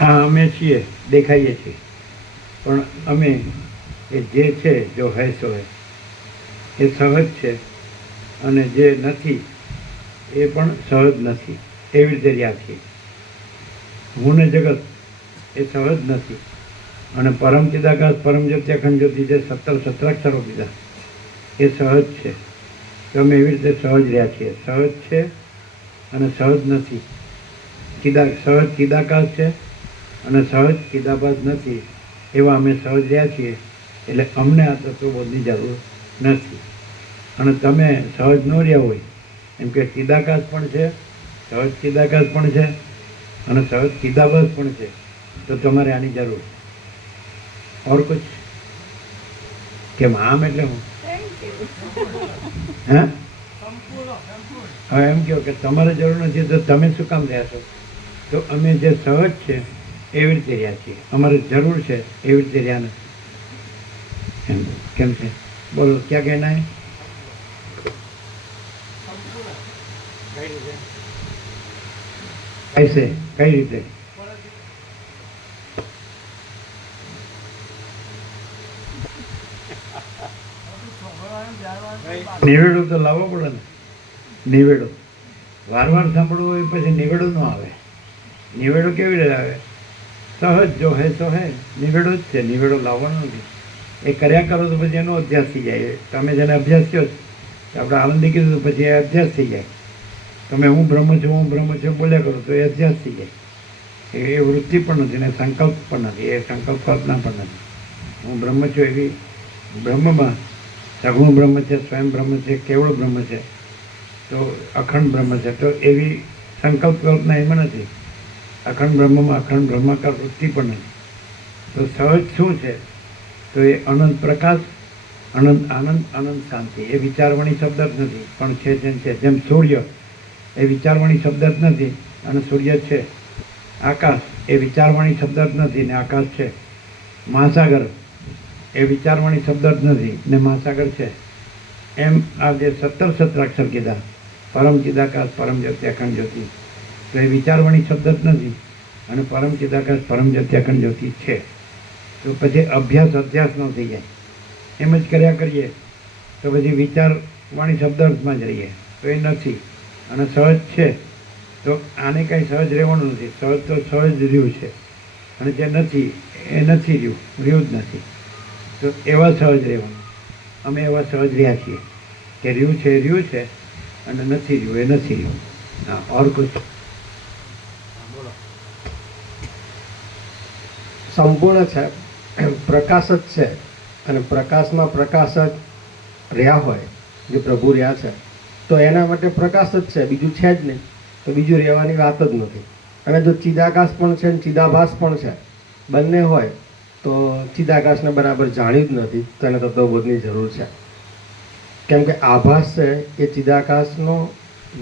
હા, અમે છીએ, દેખાઈએ છીએ, પણ અમે એ જે છે જો હૈ સો હૈ એ સહજ છે, અને જે નથી એ પણ સહજ નથી, એવી રીતે રહ્યા છીએ. હું ને જગત એ સહજ નથી, અને પરમ ચિદાકાશ પરમ જ્યોતિ અખંડ જ્યોતિ જે 17 17 કીધા એ સહજ છે. તો અમે એવી રીતે સહજ રહ્યા છીએ. સહજ છે અને સહજ નથી. સહજ ચિદાકાશ છે અને સહજ ચિદાભાસ નથી, એવા અમે સહજ રહ્યા છીએ. એટલે અમને આ તત્વબોધની જરૂર નથી. અને તમે સહજ ન રહ્યા હોય, એમ કે ચિદાકાશ પણ છે, સહજ ચિદાકાશ પણ છે અને સહજ ચિદાભાસ પણ છે, તો તમારે આની જરૂર. ઓર કુછ? કેમ આમ એટલે હું? હે? હવે એમ કહો કે તમારે જરૂર નથી તો તમે શું કામ રહ્યા છો? તો અમે જે સહજ છે એવી રીતે રહ્યા છીએ, અમારે જરૂર છે એવી રીતે રહ્યા નથી. એમ કેમ છે? બોલો, ક્યાં કહેના હે? કૈસે? કઈ રીતે? નિવેડો તો લાવવો પડે ને. નિવેડો વાર વાર સાંભળવું હોય પછી નિવેડો ન આવે. નિવેડો કેવી રીતે આવે? સહજ જો હે સો હે, નિવેડો જ છે, નિવેડો લાવવાનો નથી. એ કર્યા કરો તો પછી એનો અભ્યાસ થઈ જાય. તમે જેને અભ્યાસ કહો છો, આપણે આનંદી કીધું તો પછી એ અભ્યાસ થઈ જાય. તમે હું બ્રહ્મ છું બોલ્યા કરો તો એ અભ્યાસ થઈ જાય. એ વૃત્તિ પણ નથી ને સંકલ્પ પણ નથી, એ સંકલ્પ કલ્પના પણ નથી. હું બ્રહ્મ છું એવી બ્રહ્મમાં સગુણ બ્રહ્મ છે, સ્વયં બ્રહ્મ છે, કેવળ બ્રહ્મ છે, તો અખંડ બ્રહ્મ છે, તો એવી સંકલ્પ કલ્પના એમાં નથી. અખંડ બ્રહ્મમાં અખંડ બ્રહ્માકાર વૃત્તિ પણ નથી. તો સહજ શું છે? તો એ અનંત પ્રકાશ, અનંત આનંદ, અનંત શાંતિ. એ વિચારવાણી શબ્દ જ નથી, પણ છે જેમ છે. જેમ સૂર્ય એ વિચારવાણી શબ્દ જ નથી અને સૂર્ય છે. આકાશ એ વિચારવાણી શબ્દ જ નથી ને આકાશ છે. મહાસાગર એ વિચારવાણી શબ્દ જ નથી ને મહાસાગર છે. એમ આ જે 17 અક્ષર કીધા, પરમ ચિદાકાશ પરમ જ્યોતિ અખંડ જ્યોતિ, તો એ વિચારવાણી શબ્દ જ નથી અને પરમ ચિદાકાશ પરમ જ્યોતિ અખંડ જ્યોતિ છે. તો પછી અભ્યાસ ન થઈ જાય. એમ જ કર્યા કરીએ તો પછી વિચારવાણી શબ્દ અર્થમાં જ રહીએ, તો એ નથી. અને સહજ છે તો આને કંઈ સહજ રહેવાનું નથી. સહજ તો સહજ રહ્યું છે, અને જે નથી એ નથી રહ્યું જ નથી. તો એવા સહજ રહેવાનું. અમે એવા સહજ રહ્યા છીએ કે રહ્યું છે એ રહ્યું છે અને નથી રહ્યું એ નથી રહ્યું. હા, ઓર કુછ? સંપૂર્ણ છે, પ્રકાશ જ છે, અને પ્રકાશમાં પ્રકાશ જ રહ્યા હોય, જે પ્રભુ રહ્યા છે, તો એના માટે પ્રકાશ જ છે, બીજું છે જ નહીં. તો બીજું રહેવાની વાત જ નથી. અને જો ચિદાકાશ પણ છે ને ચિદાભાસ પણ છે, બંને હોય તો ચિદાકાશને બરાબર જાણ્યું જ નથી, તો એને તત્વબોધની જરૂર છે. કેમ કે આભાસ છે એ ચિદાકાશનો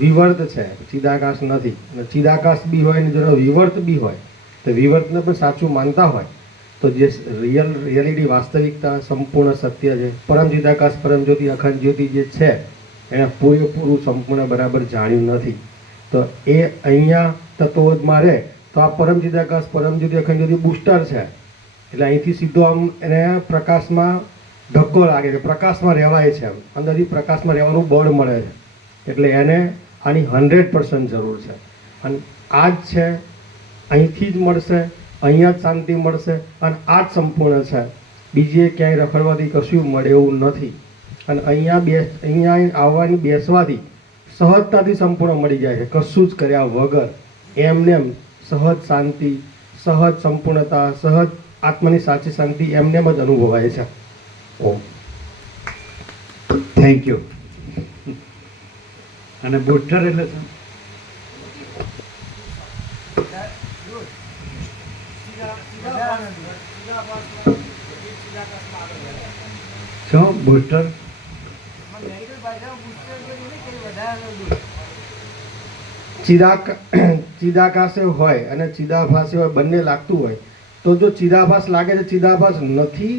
વિવર્ત છે, ચિદાકાશ નથી. અને ચિદાકાશ બી હોય ને જો વિવર્ત બી હોય, તો વિવર્તને પણ સાચું માનતા હોય તો જે રિયાલિટી વાસ્તવિકતા સંપૂર્ણ સત્ય છે, પરમ ચિદાકાશ પરમ જ્યોતિ અખંડ જ્યોતિ જે છે, એને પૂરેપૂરું સંપૂર્ણ બરાબર જાણ્યું નથી. તો એ અહીંયા તત્વોમાં રહે તો આ પરમ ચિદાકાશ પરમ જ્યોતિ અખંડ જ્યોતિ બુસ્ટર છે. એટલે અહીંથી સીધો આમ એને પ્રકાશમાં ધક્કો લાગે છે, પ્રકાશમાં રહેવાય છે, અંદરથી પ્રકાશમાં રહેવાનું બળ મળે છે. એટલે એને આની 100% જરૂર છે. અને આ જ છે, અહીંથી જ મળશે, અહીંયા જ શાંતિ મળશે, અને આ જ સંપૂર્ણ છે. બીજે ક્યાંય રખડવાથી કશું મળે એવું નથી. અને અહીંયા આવવાની બેસવાથી સહજતાથી સંપૂર્ણ મળી જાય છે, કશું જ કર્યા વગર. એમને એમ સહજ શાંતિ, સહજ સંપૂર્ણતા, સહજ આત્માની સાચી શાંતિ એમને જ અનુભવાય છે. ઓમ. Thank you. અને બુસ્ટર એટલે શું? શું બુસ્ટર? ચિદાકાશે હોય અને ચિદાભાસે હોય, બંને લાગતું હોય, તો જો ચિદાભાસ લાગે છે ચિદાભાસ નથી,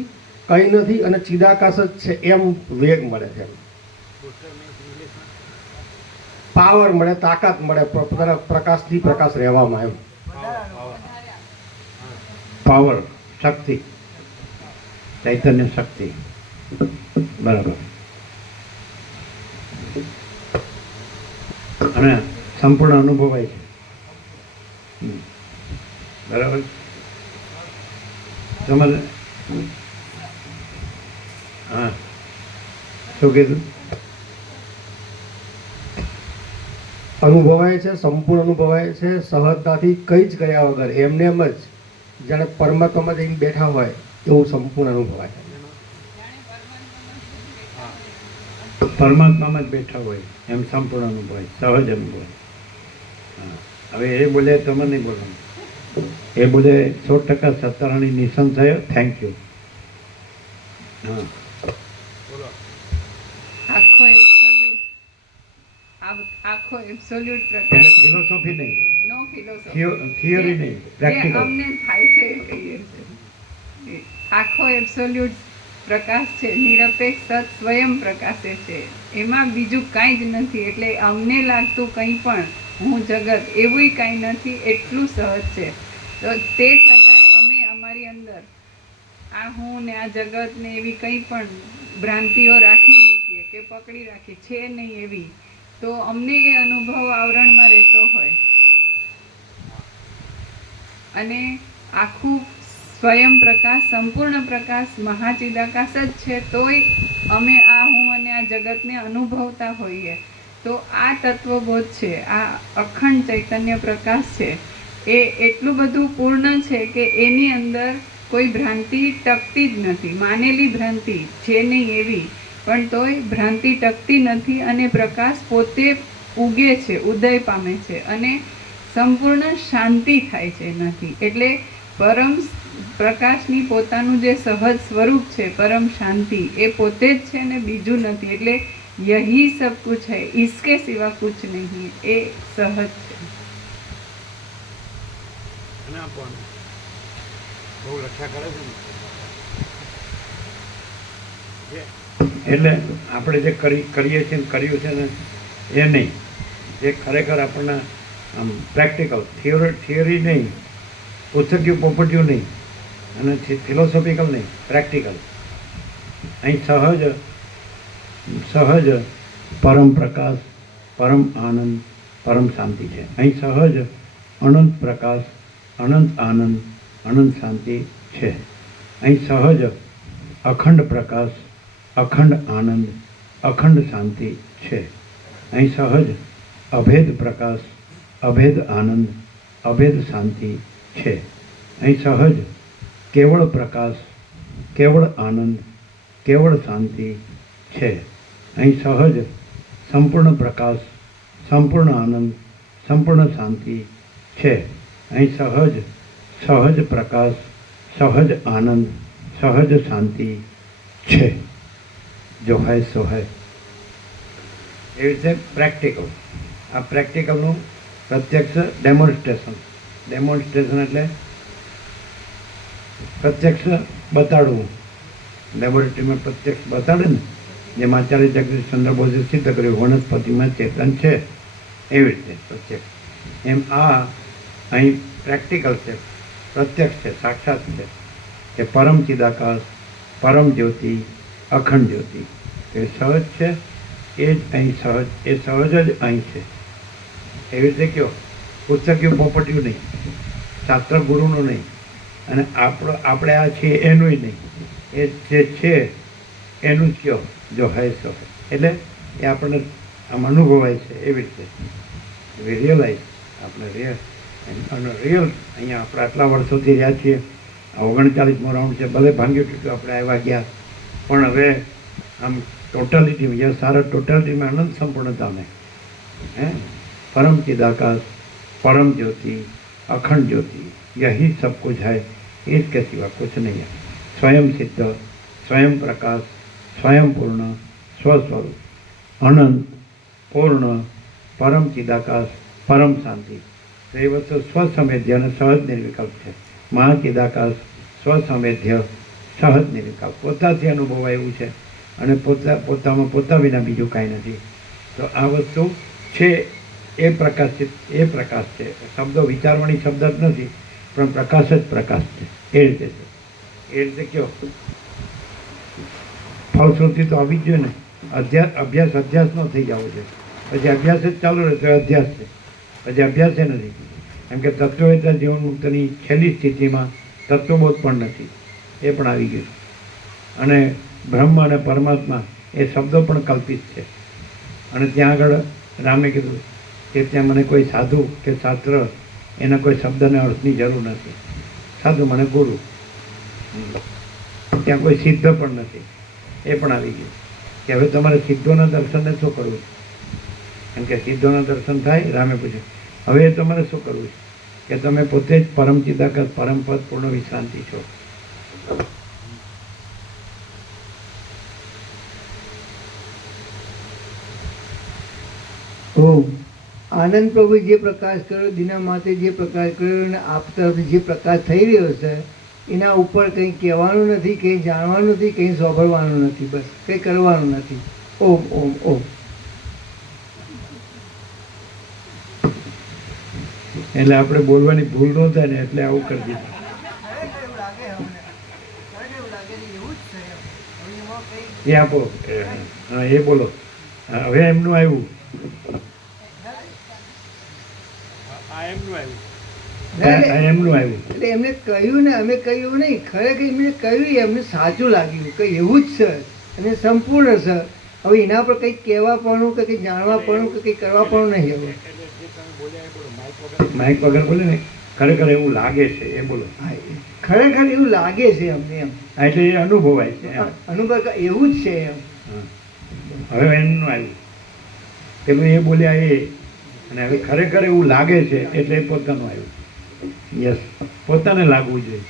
કંઈ નથી, અને ચિદાકાશ જ છે એમ વેગ મળે છે, પાવર મળે, તાકાત મળે, પોતાના પ્રકાશથી પ્રકાશ રહેવામાં. એમ પાવર, શક્તિ, ચૈતન્ય શક્તિ. બરાબર. અને સંપૂર્ણ અનુભવાય છે. બરાબર. તમારે હા શું કીધું? અનુભવાય છે, સંપૂર્ણ અનુભવાય છે, સહજતાથી કંઈ જ કર્યા વગર એમને એમ જ જાણે પરમાત્મામાં જઈને બેઠા હોય એવું સંપૂર્ણ અનુભવાય. પરમાત્મામાં જ બેઠા હોય એમ સંપૂર્ણ અનુભવાય, સહજ અનુભવાય. હા. હવે એ બોલે તમે નહીં બોલવાનું. એ બોલે 100% સત્તારાણી નિશાન થયો. Thank you. હા આખો એબ્સોલ્યુટ આખો એબ્સોલ્યુટ એટલે પ્રકાશ, ફિલોસોફી નહીં, નો ફિલોસોફી, થિયરી નહીં, જે પ્રેક્ટિકલ. અમને થાય છે એ કહીએ છીએ. આખો એબ્સોલ્યુટ પ્રકાશ છે, નિરપેક્ષ સત સ્વયં પ્રકાશે છે, એમાં બીજું કાંઈ જ નથી. એટલે અમને લાગતું કંઈ પણ હું જગત એવું કાંઈ નથી, એટલું સહજ છે. તો તે છતાંય અમે અમારી અંદર આ હું ને આ જગત ને એવી કંઈ પણ ભ્રાંતિઓ રાખી મૂકીએ કે પકડી રાખી છે નહીં એવી, તો અમને એ અનુભવ આવરણમાં રહેતો હોય અને આખું સ્વયં પ્રકાશ, સંપૂર્ણ પ્રકાશ, મહાચિદાકાશ જ છે, તોય અમે આ હું અને આ જગતને અનુભવતા હોઈએ. તો આ તત્વબોધ છે, આ અખંડ ચૈતન્ય પ્રકાશ છે, એ એટલું બધું પૂર્ણ છે કે એની અંદર કોઈ ભ્રાંતિ ટકતી જ નથી. માનેલી ભ્રાંતિ છે નહીં એવી, પણ તોય ભ્રાંતિ ટકતી નથી અને પ્રકાશ પોતે ઉગે છે, ઉદય પામે છે અને સંપૂર્ણ શાંતિ થાય છે એનાથી. એટલે પરમ પ્રકાશની પોતાનું જે સહજ સ્વરૂપ છે, પરમ શાંતિ, એ પોતે જ છે ને બીજું નથી. એટલે યહી સબ કુછ है, इसके सिवा कुछ नहीं, એ સહજ છે. અને આપવાનું બહુ રક્ષા કરે છે ને. એટલે આપણે જે કરીએ છીએ ને કર્યું છે ને એ નહીં, જે ખરેખર આપણને આમ પ્રેક્ટિકલ, થિયરી નહીં, પુસ્તકીય પોપટીઓ નહીં અને ફિલોસોફિકલ નહીં, પ્રેક્ટિકલ. અહીં સહજ પરમ પ્રકાશ, પરમ આનંદ, પરમ શાંતિ છે. અહીં સહજ અનંત પ્રકાશ, અનંત આનંદ, અનંત શાંતિ છે. અહીં સહજ અખંડ પ્રકાશ, અખંડ આનંદ, અખંડ શાંતિ છે. અહીં સહજ અભેદ પ્રકાશ, અભેદ આનંદ, અભેદ શાંતિ છે. અહીં સહજ કેવળ પ્રકાશ, કેવળ આનંદ, કેવળ શાંતિ છે. અહીં સહજ સંપૂર્ણ પ્રકાશ, સંપૂર્ણ આનંદ, સંપૂર્ણ શાંતિ છે. અહીં સહજ પ્રકાશ, સહજ આનંદ, સહજ શાંતિ છે. જો હૈ સો હૈ. એવી રીતે પ્રેક્ટિકલ. આ પ્રેક્ટિકલનું પ્રત્યક્ષ ડેમોન્સ્ટ્રેશન એટલે પ્રત્યક્ષ બતાડવું. લેબોરેટરીમાં પ્રત્યક્ષ બતાડે ને, જેમ આચાર્ય જગદીશચંદ્ર બોઝે સિદ્ધ કર્યું વનસ્પતિમાં ચેતન છે, એવી રીતે પ્રત્યક્ષ. એમ આ અહીં પ્રેક્ટિકલ છે, પ્રત્યક્ષ છે, સાક્ષાત છે કે પરમ ચિદાકાશ, પરમ જ્યોતિ, અખંડ જ્યોતિ એ સહજ છે. એ જ અહીં સહજ, એ સહજ જ અહીં છે. એવી રીતે કયો, પુસ્તકીય પોપટીયું નહીં, શાસ્ત્ર ગુરુનું નહીં અને આપણે આ છીએ એનુંય નહીં. એ જે છે એનું જ કયો, જો હૈ સો હૈ. એટલે એ આપણને આમ અનુભવાય છે એવી રીતે રિયલાઇઝ આપણે રિયલ અહીંયા આપણે આટલા વર્ષોથી રહ્યા છીએ. આ 39મો રાઉન્ડ છે. ભલે ભાંગ્યું તૂટ્યું આપણે આવ્યા ગયા, પણ હવે આમ ટોટાલિટી સારા ટોટાલિટીમાં અનંત સંપૂર્ણતાને परम चिदाकाश, परम ज्योति, अखंड ज्योति, यही सब कुछ है, इसके सिवा कुछ नहीं है. स्वयं सिद्ध, स्वयं प्रकाश, स्वयं पूर्ण, स्वस्वरूप, अनंत, पूर्ण, परम चिदाकाश, परम शांति. तो ये वस्तु स्वसमेध्य અને સહજ નિર્વિકલ્પ છે. મહાચિદાકાશ સ્વસમેધ્ય, સહજ નિર્વિકલ્પ, પોતાથી અનુભવાય એવું છે અને પોતામાં પોતા વિના બીજું કાંઈ નથી. તો આ વસ્તુ છે એ પ્રકાશ છે. શબ્દો વિચારવાણી શબ્દ જ નથી, પણ પ્રકાશ જ પ્રકાશ છે એ રીતે છે. એ રીતે કયો ફલશ્રુતિ તો આવી જ જોઈએ ને. અભ્યાસ ન થઈ જવો છે, પછી અભ્યાસ જ ચાલુ રહે તો એ અભ્યાસ છે, પછી અભ્યાસ એ નથી. કેમ કે તત્વવેતા જીવન મુક્તની છેલ્લી સ્થિતિમાં તત્વબોધ પણ નથી, એ પણ આવી ગયું. અને બ્રહ્મ અને પરમાત્મા એ શબ્દો પણ કલ્પિત છે. અને ત્યાં આગળ રામે કીધું કે ત્યાં મને કોઈ સાધુ કે શાસ્ત્ર એના કોઈ શબ્દને અર્થની જરૂર નથી. સાધુ મને ગુરુ, ત્યાં કોઈ સિદ્ધ પણ નથી, એ પણ આવી ગયું. કે હવે તમારે સિદ્ધોના દર્શનને શું કરવું છે? કેમ કે સિદ્ધોના દર્શન થાય. રામે પૂછ્યું હવે તમારે શું કરવું છે? કે તમે પોતે જ પરમ ચિદાકાશ પરમપદ પૂર્ણ વિશ્રાંતિ છો. ઓમ આનંદ પ્રભુ જે પ્રકાશ કર્યો, દીના માતે જે પ્રકાશ કર્યો અને આપ તરફથી જે પ્રકાશ થઈ રહ્યો છે એના ઉપર કંઈ કહેવાનું નથી, કંઈ જાણવાનું નથી, કંઈ સાંભળવાનું નથી, બસ કંઈ કરવાનું નથી. ઓમ ઓમ ઓમ. એટલે આપણે બોલવાની ભૂલ ન થાય ને એટલે આવું કરી દીધું. એ આપો. હા એ બોલો. હવે એમનું આવ્યું. એમનું આવ્યું એટલે એમને કહ્યું ને અમે કહ્યું નહીં, ખરેખર એમને કહ્યું એમને સાચું લાગ્યું કે એવું જ છે અને સંપૂર્ણ છે. હવે એના પર કંઈક કહેવા પણ કે કંઈક જાણવા પણ કે કંઈક કરવા પણ નહીં. હવે માઇક વગર બોલે ને ખરેખર એવું લાગે છે એ બોલો. હા, ખરેખર એવું લાગે છે અમને એમ. હા, એટલે એ અનુભવાય છે એમ. અનુભવ એવું જ છે એમ. હા. હવે એમનું આવ્યું પેલું એ બોલ્યા એ, અને હવે ખરેખર એવું લાગે છે એટલે એ પોતાનું આવ્યું. યસ, પોતાને લાગવું જોઈએ.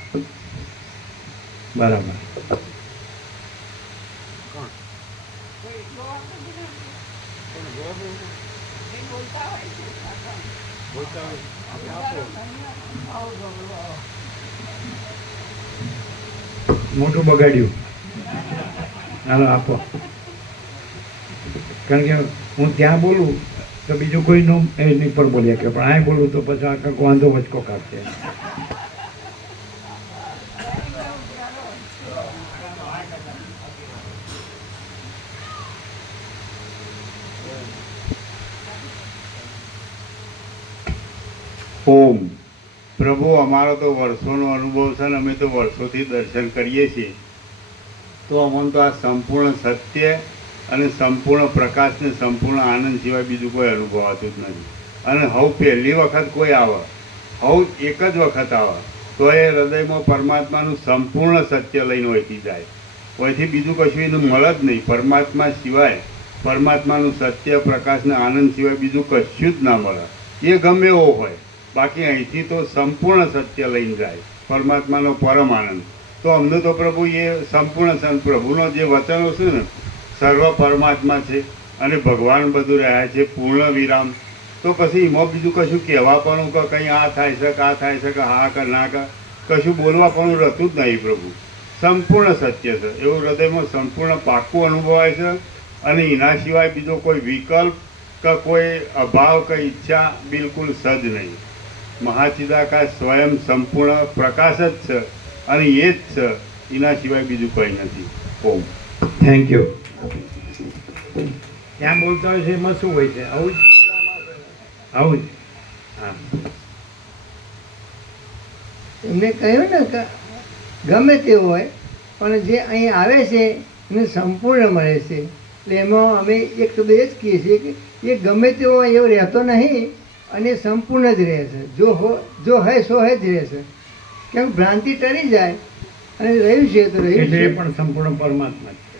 બરાબર. મોટું બગાડ્યું. હાલો આપો. કારણ કે હું ત્યાં બોલું તો બીજું કોઈ નો એની પર બોલ્યા કે પણ આ બોલું તો પછી આ કંઈક વાંધો વચકો કાઢશે. ઓમ. પ્રભુ અમારો તો વર્ષોનો અનુભવ છે ને અમે તો વર્ષોથી દર્શન કરીએ છીએ, તો અમને તો આ સંપૂર્ણ સત્ય અને સંપૂર્ણ પ્રકાશ ને સંપૂર્ણ આનંદ સિવાય બીજું કોઈ અનુભવાતું જ નથી. અને હવે પહેલી વખત કોઈ આવે, હવે એક જ વખત આવે તો એ હૃદયમાં પરમાત્માનું સંપૂર્ણ સત્ય લઈને હોયથી જાય. હોયથી બીજું કશું એનું મળે જ નહીં. પરમાત્મા સિવાય પરમાત્માનું સત્ય પ્રકાશ ને આનંદ સિવાય બીજું કશું જ ના મળે. એ ગમે એવો હોય, બાકી અહીંથી તો સંપૂર્ણ સત્ય લઈને જાય, પરમાત્માનો પરમ આનંદ. તો અમને તો પ્રભુ એ સંપૂર્ણ પ્રભુનો જે વચનો છે ને, સર્વ પરમાત્મા છે અને ભગવાન બધું રહ્યા છે, પૂર્ણ વિરામ. તો પછી એમાં બીજું કશું કહેવા પણ કે કંઈ આ થાય છે કે આ થાય છે કે હા કે ના કે કશું બોલવા પણ રહેતું જ નહીં. પ્રભુ સંપૂર્ણ સત્ય છે એવું હૃદયમાં સંપૂર્ણ પાક્કું અનુભવાય છે. અને એના સિવાય બીજો કોઈ વિકલ્પ કે કોઈ અભાવ કે ઈચ્છા બિલકુલ સજ નહીં. મહાચિદાકાશ સ્વયં સંપૂર્ણ પ્રકાશ જ છે અને એ જ છે, એના સિવાય બીજું કંઈ નથી. ઓમ. Thank you. ત્યાં બોલતા હોય છે એમાં શું હોય છે? આવું જ આવું જ. હા. એમને કહ્યું ને કે ગમે તે હોય પણ જે અહીં આવે છે એને સંપૂર્ણ મળે છે. એટલે એમાં અમે એક શબ્દ એ જ કહીએ છીએ કે એ ગમે તે હોય એવો રહેતો નહીં અને સંપૂર્ણ જ રહે છે. જો હે સો હે જ રહે છે. કેમ ભ્રાંતિ ટળી જાય અને રહ્યું છે તો રહ્યું એટલે એ છે. પણ સંપૂર્ણ પરમાત્મા જ છે.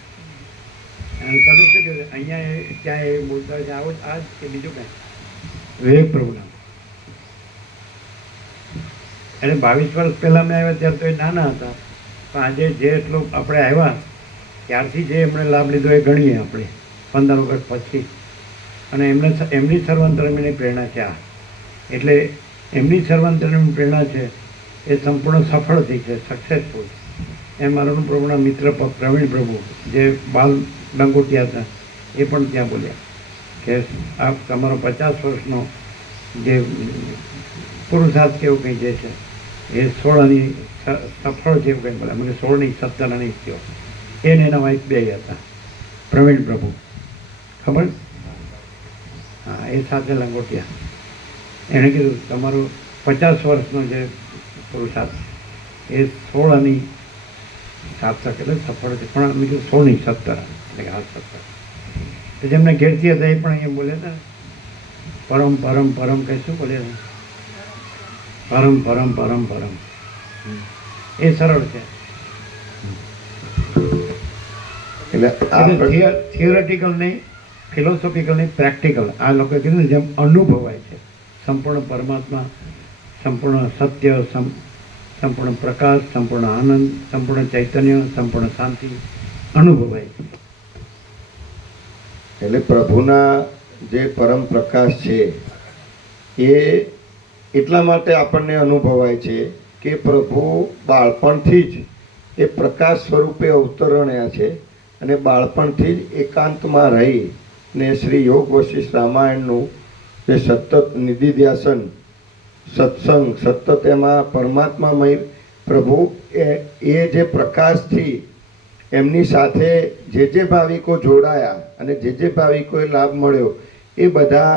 અને તમે શું કહ્યું અહીંયા ત્યાં એ બોલતા હોય છે આવું જ આ જ કે બીજું કાંઈ? વિવેક પ્રભુના. એટલે 22 વર્ષ પહેલાં મેં આવ્યા ત્યારે તો એ નાના હતા, પણ આજે જે એટલું આપણે આવ્યા ત્યારથી જે એમણે લાભ લીધો એ ગણીએ આપણે 15 વર્ષ પછી. અને એમની સર્વાંતરમીની પ્રેરણા છે આ. એટલે એમની સર્વાંતરમીની પ્રેરણા છે એ સંપૂર્ણ સફળ થઈ છે, સક્સેસફુલ. એમ મારા પ્રભુના મિત્ર પ્રવીણ પ્રભુ જે બાલ લંગોટિયા હતા એ પણ ત્યાં બોલ્યા કે આપ તમારો 50 વર્ષનો જે પુરુષાર્થ કેવું કંઈ જે છે એ 16 સફળ છે એવું કંઈ બોલે. મને 16 17 થયો. એને એના વાઈફ 2 હતા, પ્રવીણ પ્રભુ, ખબર? હા, એ સાથે લંગોટિયા. એણે કીધું તમારું 50 વર્ષનો જે પુરુષાર્થ એ 16 સાર્થક એટલે સફળ છે, પણ અમે કીધું 16 17 એટલે કે હા 17. તો જેમને ઘેરથી હતા એ પણ અહીંયા બોલ્યા હતા ને, પરમ પરમ પરમ કંઈ શું બોલ્યા હતા? પરમ પરમ પરમ પરમ. એ સરળ છે. એટલે થિયોરેટિકલ નહીં, ફિલોસોફિકલ નહીં, પ્રેક્ટિકલ. આ લોકોએ કીધું ને જેમ અનુભવાય છે, સંપૂર્ણ પરમાત્મા, સંપૂર્ણ સત્ય, સંપૂર્ણ પ્રકાશ, સંપૂર્ણ આનંદ, સંપૂર્ણ ચૈતન્ય, સંપૂર્ણ શાંતિ અનુભવાય છે. એટલે પ્રભુના જે પરમ પ્રકાશ છે એ એટલા માટે આપણને અનુભવાય છે કે પ્રભુ બાળપણથી જ એ પ્રકાશ સ્વરૂપે અવતરણ્યા છે અને બાળપણથી જ એકાંતમાં રહી ને શ્રી યોગ વશિષ્ઠ રામાયણનું જે સતત નિધિધ્યાસન સત્સંગ સતત એમાં પરમાત્મામય પ્રભુ એ જે પ્રકાશથી એમની સાથે જે ભાવિકો જોડાયા અને જે ભાવિકોએ લાભ મળ્યો એ બધા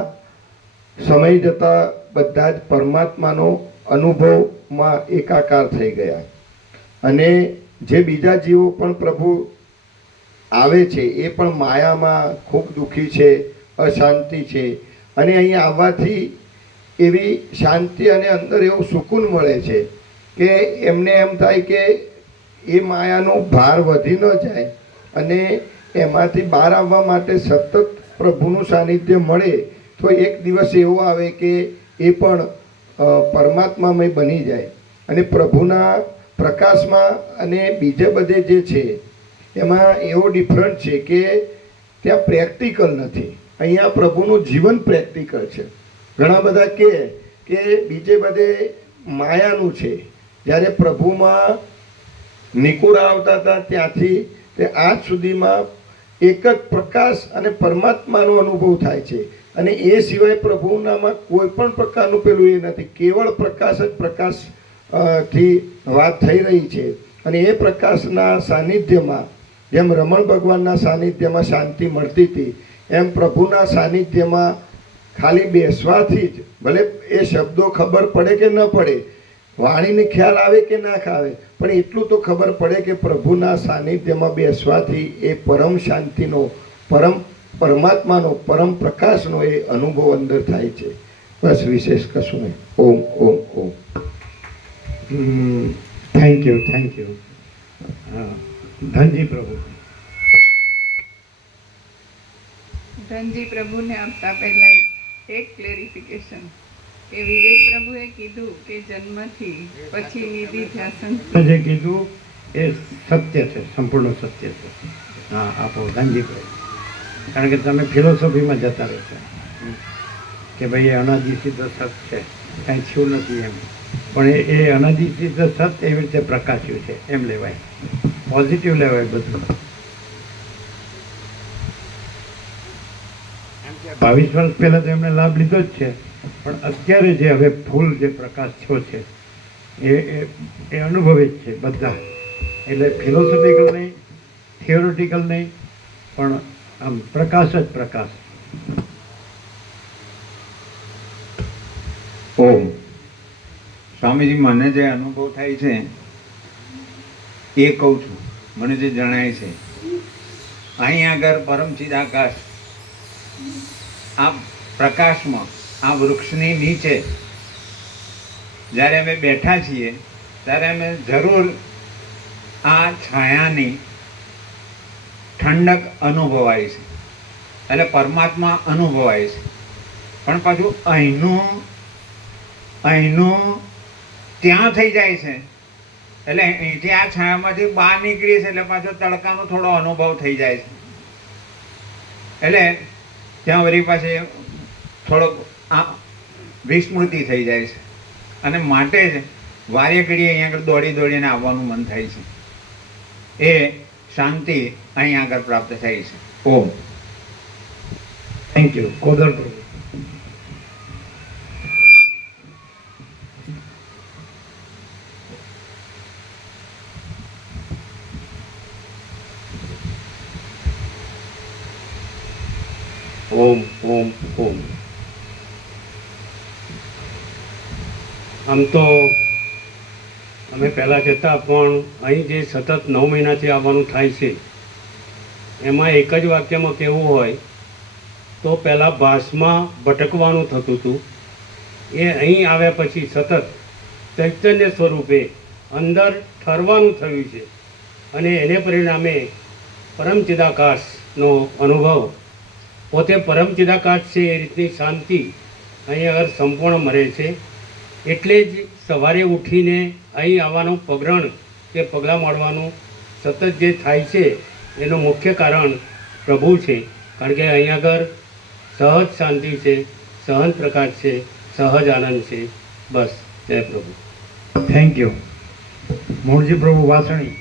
સમય જતાં બધા જ પરમાત્માનો અનુભવમાં એકાકાર થઈ ગયા. અને જે બીજા જીવો પણ પ્રભુ આવે છે એ પણ માયામાં ખૂબ દુઃખી છે, અશાંતિ છે, અને અહીં આવવાથી એવી શાંતિ અને અંદર એવું સુકૂન મળે છે કે એમને એમ થાય કે એ માયાનો ભાર વધી ન જાય અને એમાંથી બહાર આવવા માટે સતત પ્રભુનું સાનિધ્ય મળે તો એક દિવસ એવો આવે કે એ પણ પરમાત્મામય બની જાય. અને પ્રભુના પ્રકાશમાં અને બીજે બધે જે છે એમાં એવો ડિફરન્ટ છે કે ત્યાં પ્રેક્ટિકલ નથી, અહીંયા પ્રભુનું જીવન પ્રેક્ટિકલ છે. ઘણા બધા કહે કે બીજે બધે માયાનું છે, જ્યારે પ્રભુમાં નિકુરા આવતા હતા ત્યાંથી તે આજ સુધીમાં એક જ પ્રકાશ અને પરમાત્માનો અનુભવ થાય છે. અને એ સિવાય પ્રભુનામાં કોઈ પણ પ્રકારનું પેલું એ નથી, કેવળ પ્રકાશ જ પ્રકાશ થી વાત થઈ રહી છે. અને એ પ્રકાશના સાનિધ્યમાં જેમ રમણ ભગવાનના સાનિધ્યમાં શાંતિ મળતી હતી એમ પ્રભુના સાનિધ્યમાં ખાલી બેસવાથી જ, ભલે એ શબ્દો ખબર પડે કે ન પડે, વાણીને ખ્યાલ આવે કે ના આવે, પણ એટલું તો ખબર પડે કે પ્રભુના સાનિધ્યમાં બેસવાથી એ પરમ શાંતિનો, પરમાત્માનો, પરમ પ્રકાશનો એ અનુભવ અંદર થાય છે. બસ વિશેષ કશું નહીં. ઓમ ઓમ ઓમ. Thank you. ધનજી પ્રભુ. ધનજી પ્રભુને આપતા પહેલા એક ક્લેરિફિકેશન કે વિવેક પ્રભુએ કીધું કે જન્મથી પછી નિધિધ્યાસન જે કીધું એ સત્ય છે, સંપૂર્ણ સત્ય છે. હા, આપો ધનજી પ્રભુ. કારણ કે તમે ફિલોસોફીમાં જતા રહેશો કે ભાઈ એ અનાદિ સિદ્ધ સત છે, કાંઈ થયું નથી એમ. પણ એ અનાદિ સિદ્ધ સત એવી રીતે પ્રકાશ્યું છે એમ લેવાય, પોઝિટિવ લેવાય બધું. 22 વર્ષ પહેલાં તો એમને લાભ લીધો જ છે, પણ અત્યારે જે હવે ફૂલ જે પ્રકાશ થયો છે એ અનુભવે જ છે બધા. એટલે ફિલોસોફિકલ નહીં, થિયોરિટિકલ નહીં, પણ આમ પ્રકાશ જ પ્રકાશ. ઓમ. સ્વામીજી, મને જે અનુભવ થાય છે એ કહું છું, મને જે જણાય છે. અહીં આગળ પરમચિદ આકાશ આ પ્રકાશમાં આ વૃક્ષની નીચે જ્યારે અમે બેઠા છીએ ત્યારે અમે જરૂર આ છાયાની ઠંડક અનુભવાય છે, એટલે પરમાત્મા અનુભવાય છે. પણ પાછું અહીંનું ત્યાં થઈ જાય છે, એટલે અહીંથી આ છાયામાંથી બહાર નીકળી છે એટલે પાછો તડકાનો થોડો અનુભવ થઈ જાય છે. એટલે ત્યાં વળી પાસે થોડોક આ વિસ્મૃતિ થઈ જાય છે, અને માટે જ વારે ઘડીએ અહીંયા આગળ દોડીને આવવાનું મન થાય છે. એ શાંતિ અહીં આગળ પ્રાપ્ત થાય છે. ઓમ. Thank you. કોદર પ્રભુ. ઓમ ઓમ ઓમ. આમ તો અમે પહેલાં જતા, પણ અહીં જે સતત 9 મહિનાથી આવવાનું થાય છે એમાં એક જ વાક્યમાં કહેવું હોય તો પહેલાં ભાસમાં ભટકવાનું થતું હતું, એ અહીં આવ્યા પછી સતત ચૈતન્ય સ્વરૂપે અંદર ઠરવાનું થયું છે અને એને પરિણામે પરમ ચિદાકાશનો અનુભવ, પોતે પરમ ચિદાકાશ છે એ રીતની શાંતિ અહીં આગળ સંપૂર્ણ મળે છે. એટલે જ સવારે ઉઠીને અહીં આવવાનું પગરણ કે પગલાં માંડવાનું સતત જે થાય છે એનું મુખ્ય કારણ પ્રભુ છે. કારણ કે અહીં આગળ સહજ શાંતિ છે, સહજ પ્રકાશ છે, સહજ આનંદ છે. બસ, જય પ્રભુ. Thank you. મૂળજી પ્રભુ વાસણી.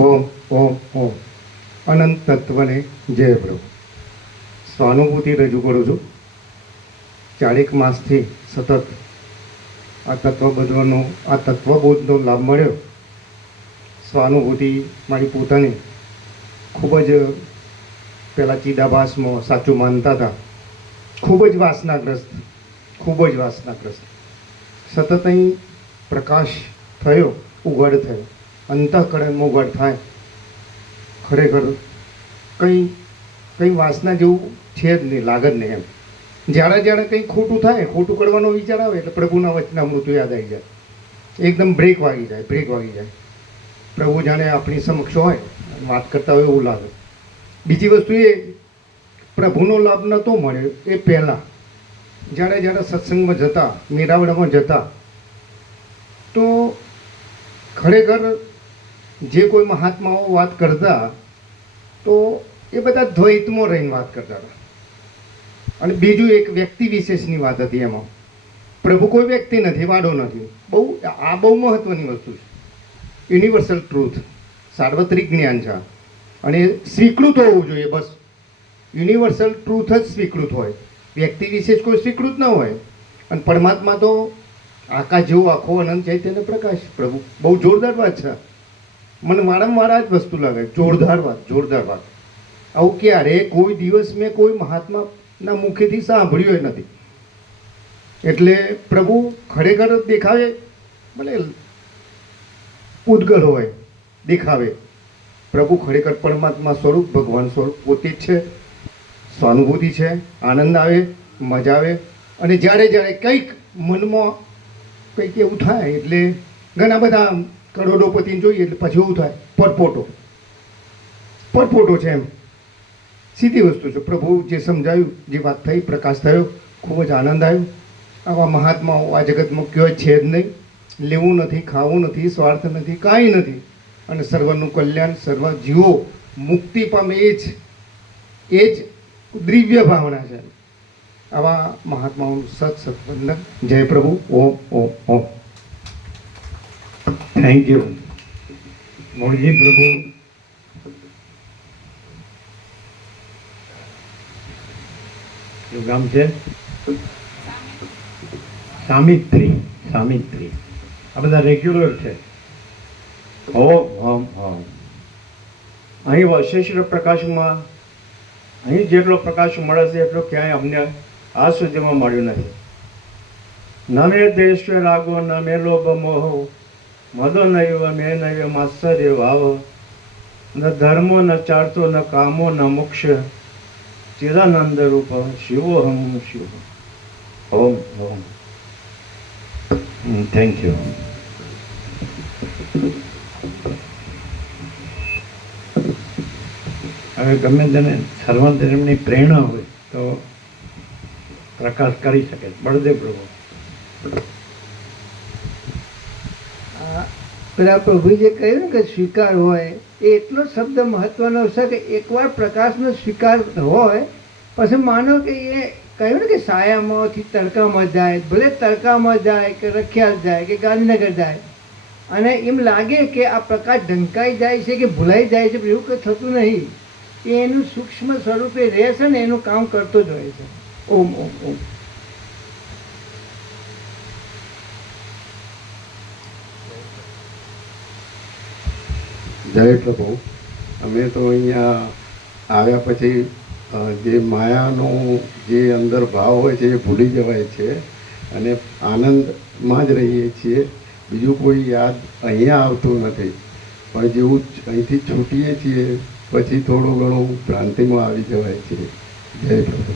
ઓમ ઓમ ઓમ. અનંત તત્વને જય પ્રભુ. સ્વાનુભૂતિ રજૂ કરું છું. 4 માસથી સતત આ તત્વબોધનો લાભ મળ્યો. સ્વાનુભૂતિ મારી પોતાની ખૂબ જ પહેલાં ચિદાભાસમાં સાચું માનતા હતા, ખૂબ જ વાસનાગ્રસ્ત. સતત અહીં પ્રકાશ થયો, ઉઘાડ થયો, અંતઃકરણમાં ઉઘાડ થાય. ખરેખર કંઈ વાસના જેવું છે જ નહીં, લાગે જ નહીં એમ. જ્યારે કંઈ ખોટું થાય, ખોટું કરવાનો વિચાર આવે એટલે પ્રભુના વચનામૃત યાદ આવી જાય, એકદમ બ્રેક વાગી જાય. પ્રભુ જાણે આપણી સમક્ષ હોય, વાત કરતા હોય એવું લાગે. બીજી વસ્તુ એ, પ્રભુનો લાભ નહોતો મળ્યો એ પહેલાં જ્યારે સત્સંગમાં જતા, મેરાવડામાં જતા, તો ખરેખર જે કોઈ મહાત્માઓ વાત કરતા તો એ બધા દ્વૈતમાં રહીને વાત કરતા હતા. અને બીજું એક વ્યક્તિ વિશેષની વાત હતી એમાં. પ્રભુ કોઈ વ્યક્તિ નથી, વાડો નથી. બહુ મહત્ત્વની વસ્તુ છે. યુનિવર્સલ ટ્રુથ, સાર્વત્રિક જ્ઞાન છે અને સ્વીકૃત હોવું જોઈએ. બસ યુનિવર્સલ ટ્રુથ જ સ્વીકૃત હોય, વ્યક્તિ વિશેષ કોઈ સ્વીકૃત ન હોય. અને પરમાત્મા તો આકાશ જેવો આખો અનંત ચૈતન્ય પ્રકાશ. પ્રભુ બહુ જોરદાર વાત છે. મને વારંવાર આ જ વસ્તુ લાગે, જોરદાર વાત. આવું ક્યારે કોઈ દિવસ મેં કોઈ મહાત્માના મુખેથી સાંભળ્યું નથી. એટલે પ્રભુ ખરેખર દેખાવે, ભલે ઉદ્ગલ હોય, દેખાવે. પ્રભુ ખરેખર પરમાત્મા સ્વરૂપ, ભગવાન સ્વરૂપ પોતે જ છે. સ્વાનુભૂતિ છે, આનંદ આવે, મજા આવે. અને જ્યારે કંઈક મનમાં કંઈક એવું થાય એટલે ઘણા બધા કરોડોપતિને જોઈએ એટલે પછી એવું થાય, પરપોટો છે એમ. સીધી વસ્તુ છે. પ્રભુ જે સમજાયું, જે વાત થઈ, પ્રકાશ થયો, ખૂબ જ આનંદ આવ્યો. આવા મહાત્માઓ આ જગતમાં ક્યાંય છે જ નહીં. લેવું નથી, ખાવું નથી, સ્વાર્થ નથી, કાંઈ નથી. અને સર્વનું કલ્યાણ, સર્વ જીવો મુક્તિ પામે, એ જ દિવ્ય ભાવના છે. આવા મહાત્માઓનું સત્વંદન. જય પ્રભુ. ઓમ ઓમ ઓમ. Thank you. મૂળજી પ્રભુ. શું ગામ છે? સામિત્રી. આ બધા રેગ્યુલર છે. ઓમ ઓમ ઓમ. અહીં વશિષ્ઠ પ્રકાશમાં અહીં જેટલો પ્રકાશ મળે છે એટલો ક્યાંય અમને આજ સુધીમાં મળ્યું નથી. ન મે દેશ રાગો, ન મે લોભ મોહ, મદો નૈવ મે નૈવ માત્સર્ય ભાવ, ન ધર્મો ન ચાર્તો, ન કામો ન મોક્ષ, ચિદાનંદ રૂપ શિવોહમ શિવ. ઓમ ઓમ. Thank you. હવે ગમે તેને સર્વાંતરમની પ્રેરણા હોય તો પ્રકાશ કરી શકે. બળદેવ પ્રભુ. પેલા પ્રભુએ જે કહ્યું ને કે સ્વીકાર હોય, એ એટલો શબ્દ મહત્વનો છે કે એકવાર પ્રકાશનો સ્વીકાર હોય પછી માનો કે એ કહ્યું ને કે સાયામાંથી તડકામાં જાય, ભલે તડકામાં જાય કે રખિયાલ જાય કે ગાંધીનગર જાય, અને એમ લાગે કે આ પ્રકાશ ઢંકાઈ જાય છે કે ભૂલાઈ જાય છે, પણ એવું કંઈ થતું નહીં. એ એનું સૂક્ષ્મ સ્વરૂપે રહે છે ને એનું કામ કરતો જ હોય છે. ઓમ ઓમ ઓમ. જય પ્રભુ. અમે તો અહીંયા આવ્યા પછી જે માયાનો જે અંદર ભાવ હોય છે એ ભૂલી જવાય છે અને આનંદમાં જ રહીએ છીએ. બીજું કોઈ યાદ અહીંયા આવતું નથી. પણ જેવું અહીંથી છૂટીએ છીએ પછી થોડું ઘણું ભ્રાંતિમાં આવી જવાય છે. જય પ્રભુ.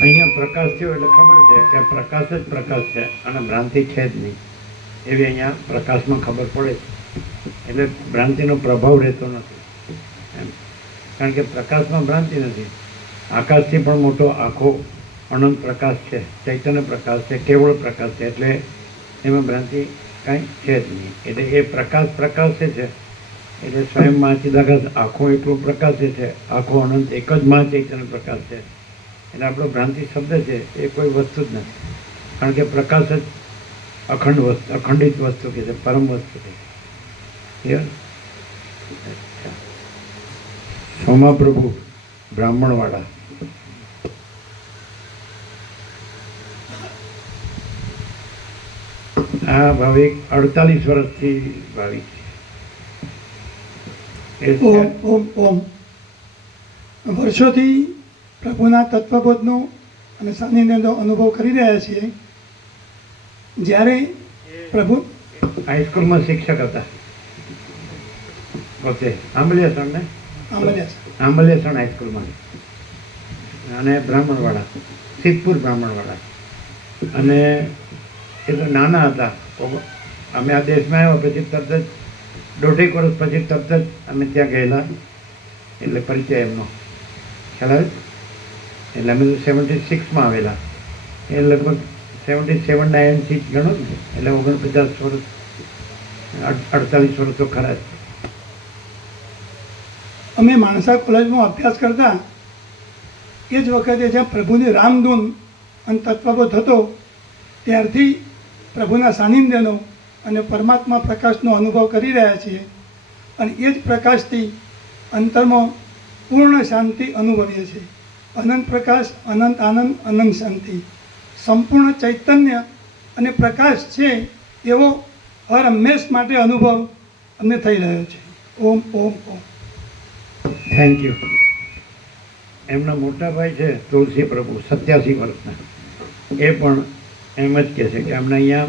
અહીંયા પ્રકાશ થયો એટલે ખબર છે કે પ્રકાશ જ પ્રકાશ છે અને ભ્રાંતિ છે જ નહીં એવી અહીંયા પ્રકાશમાં ખબર પડે છે. એટલે ભ્રાંતિનો પ્રભાવ રહેતો નથી એમ, કારણ કે પ્રકાશમાં ભ્રાંતિ નથી. આકાશથી પણ મોટો આખો અનંત પ્રકાશ છે, ચૈતન્ય પ્રકાશ છે, કેવળ પ્રકાશ છે, એટલે એમાં ભ્રાંતિ કાંઈ છે જ નહીં. એટલે એ પ્રકાશ પ્રકાશે છે એટલે સ્વયં મહાચિદાકાશ આખો એટલો પ્રકાશે છે, આખો અનંત એક જ મહાચૈતન્ય પ્રકાશ છે. એટલે આપણો ભ્રાંતિ શબ્દ છે એ કોઈ વસ્તુ જ નથી, કારણ કે પ્રકાશ જ અખંડ વસ્તુ, અખંડિત વસ્તુ કે છે, પરમ વસ્તુ કે છે. સોમા પ્રભુ બ્રાહ્મણવાળા. આ ભાવિક 48 વર્ષથી ભાવિક છે. ઓમ ઓમ ઓમ. વર્ષોથી પ્રભુના તત્વબોધનો અને સાનિધ્યનો અનુભવ કરી રહ્યા છીએ. જ્યારે પ્રભુ હાઈસ્કૂલમાં શિક્ષક હતા પોતે, આંબલિયાસણ ને આંબલિયાસણ હાઈસ્કૂલમાં, અને બ્રાહ્મણવાળા, સિદ્ધપુર બ્રાહ્મણવાળા. અને એ તો નાના હતા. અમે આ દેશમાં આવ્યા પછી તરત જ 1.5 વર્ષ પછી તરત જ અમે ત્યાં ગયેલા, એટલે પરિચય એમનો ખ્યાલ આવે. એટલે અમે 76માં આવેલા, એ લગભગ 77ના એન્ડથી ગણો ને, એટલે 49 વર્ષ 48 વર્ષ તો ખરા જ. અમે માણસા કોલેજમાં અભ્યાસ કરતા એ જ વખતે જ્યાં પ્રભુની રામધૂન અને તત્વબોધ હતો ત્યારથી પ્રભુના સાનિધ્યનો અને પરમાત્મા પ્રકાશનો અનુભવ કરી રહ્યા છીએ. અને એ જ પ્રકાશથી અંતરમાં પૂર્ણ શાંતિ અનુભવીએ છીએ. અનંત પ્રકાશ, અનંત આનંદ, અનંત શાંતિ, સંપૂર્ણ ચૈતન્ય અને પ્રકાશ છે એવો હર હંમેશ માટે અનુભવ અમને થઈ રહ્યો છે. ઓમ ઓમ ઓમ. Thank you. એમના મોટા ભાઈ છે તુલસી પ્રભુ, 87 વર્ષના. એ પણ એમ જ કહે છે કે અમને અહીંયા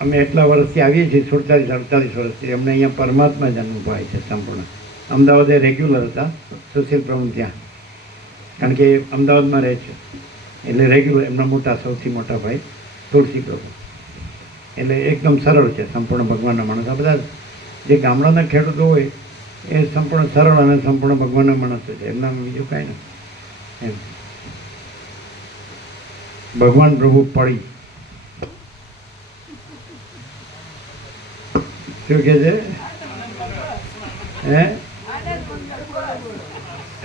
અમે એટલા વર્ષથી આવીએ છીએ, 47-48 વર્ષથી, અમને અહીંયા પરમાત્મા જ અનુભવાય છે સંપૂર્ણ. અમદાવાદે રેગ્યુલર હતા સુશીલ પ્રભુ ત્યાં, કારણ કે એ અમદાવાદમાં રહે છે એટલે રેગ્યુલર. એમના મોટા, સૌથી મોટા ભાઈ તુલસી પ્રભુ. એટલે એકદમ સરળ છે, સંપૂર્ણ ભગવાનના માણસ. આ બધા જે ગામડાના ખેડૂતો હોય એ સંપૂર્ણ સરળ અને સંપૂર્ણ ભગવાનના માણસો છે, એમના બીજું કાંઈ નથી એમ. ભગવાન પ્રભુ પડી શું કે છે? હે,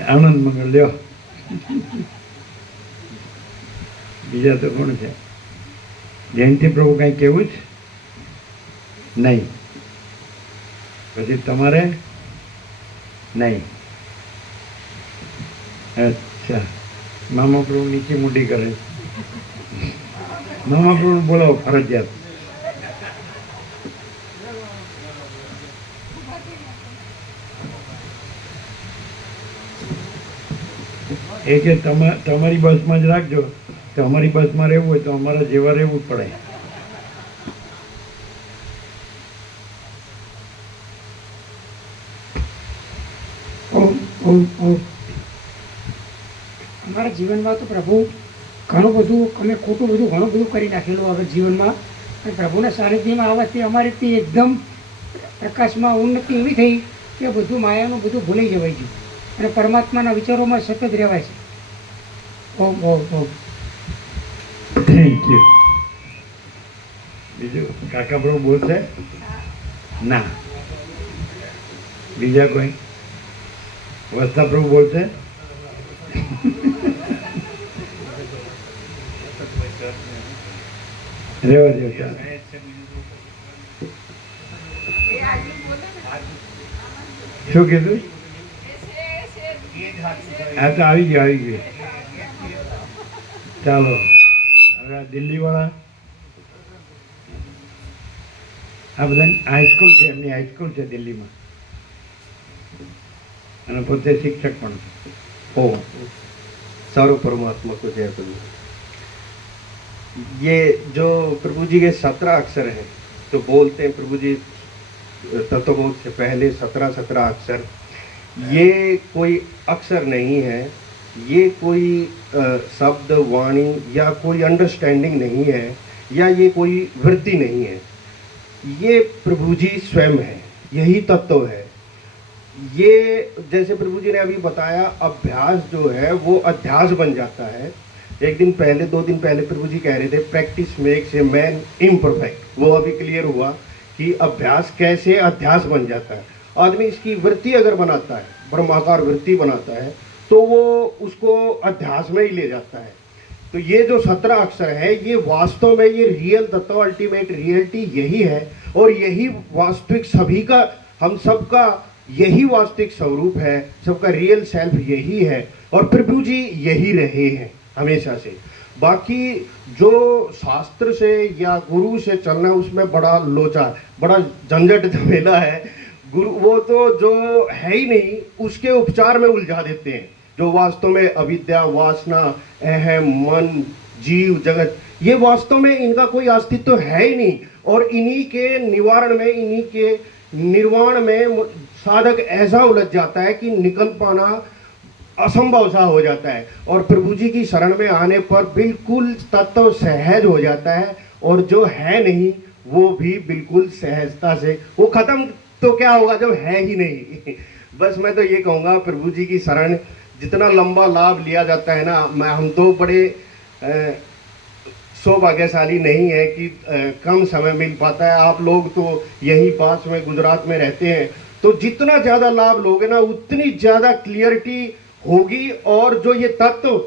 આનંદ મંગળ લ્યો. બીજા તો કોણ છે? જયંતિ પ્રભુ કાંઈ કેવું જ નહીં. પછી તમારે નહીં. અચ્છા, મામા પ્રભુ નીચી મોટી કરે. મામા પ્રભુ બોલાવો ફરજિયાત. એ કે તમારી બસમાં જ રાખજો, તો અમારી બસમાં રહેવું હોય તો અમારા જેવા રહેવું જ પડે. અમારા જીવનમાં તો પ્રભુ ઘણું બધું, અમે ખોટું બધું ઘણું બધું કરી નાખેલું હવે જીવનમાં. અને પ્રભુના સાનિધ્યમાં આવવાથી અમારીથી એકદમ પ્રકાશમાં ઉન્નતિ એવી થઈ કે બધું માયાનું બધું ભૂલી જવાય છે અને પરમાત્માના વિચારોમાં સતત રહેવાય છે. ઓમ ઓમ ઓમ. Thank you. બીજું કાકા પ્રભુ બોલશે? ના. બીજા કોઈ? વસ્તા પ્રભુ બોલશે? રેવા દો. શું કીધું? હા તો આવી ગયું. ચાલો હવે આ દિલ્હીવાળા આ બધા હાઈસ્કૂલ છે, એમની હાઈસ્કૂલ છે દિલ્હીમાં, અને પોતે શિક્ષક પણ છે. ओम सर्व परमात्मा को जय प्रभु। ये जो प्रभु जी के 17 अक्षर हैं, जो बोलते हैं प्रभु जी तत्वबोध से पहले 17 अक्षर, ये कोई अक्षर नहीं है, ये कोई शब्द वाणी या कोई अंडरस्टैंडिंग नहीं है, या ये कोई वृत्ति नहीं है। ये प्रभु जी स्वयं है, यही तत्व है। ये जैसे प्रभु जी ने अभी बताया, अभ्यास जो है वो अध्यास बन जाता है। एक दिन पहले 2 दिन पहले प्रभु जी कह रहे थे practice makes a man imperfect. वो अभी क्लियर हुआ कि अभ्यास कैसे अध्यास बन जाता है। आदमी इसकी वृत्ति अगर बनाता है, ब्रह्माकार वृत्ति बनाता है, तो वो उसको अध्यास में ही ले जाता है। तो ये जो 17 अक्षर है, ये वास्तव में ये रियल तत्व, अल्टीमेट रियलिटी यही है, और यही वास्तविक सभी का, हम सबका यही वास्तविक स्वरूप है, सबका रियल सेल्फ यही है, और प्रभु जी यही रहे हैं हमेशा से। बाकी जो शास्त्र से या गुरु से चलना, उसमें बड़ा लोचा, बड़ा झंझट झमेला है। गुरु वो तो जो है ही नहीं, उसके उपचार में उलझा देते हैं। जो वास्तव में अविद्या, वासना, अहम, मन, जीव, जगत, ये वास्तव में इनका कोई अस्तित्व है ही नहीं, और इन्हीं के निवारण में, इन्हीं के निर्वाण में साधक ऐसा उलझ जाता है कि निकल पाना असंभव सा हो जाता है। और प्रभु जी की शरण में आने पर बिल्कुल तत्व सहज हो जाता है, और जो है नहीं वो भी बिल्कुल सहजता से, वो खत्म तो क्या होगा जब है ही नहीं। बस मैं तो ये कहूँगा, प्रभु जी की शरण जितना लंबा लाभ लिया जाता है ना, हम तो बड़े सौभाग्यशाली नहीं है कि कम समय मिल पाता है। आप लोग तो यहीं पास में गुजरात में रहते हैं, तो जितना ज़्यादा लाभ लोगे ना, उतनी ज़्यादा क्लियरिटी होगी, और जो ये तत्व,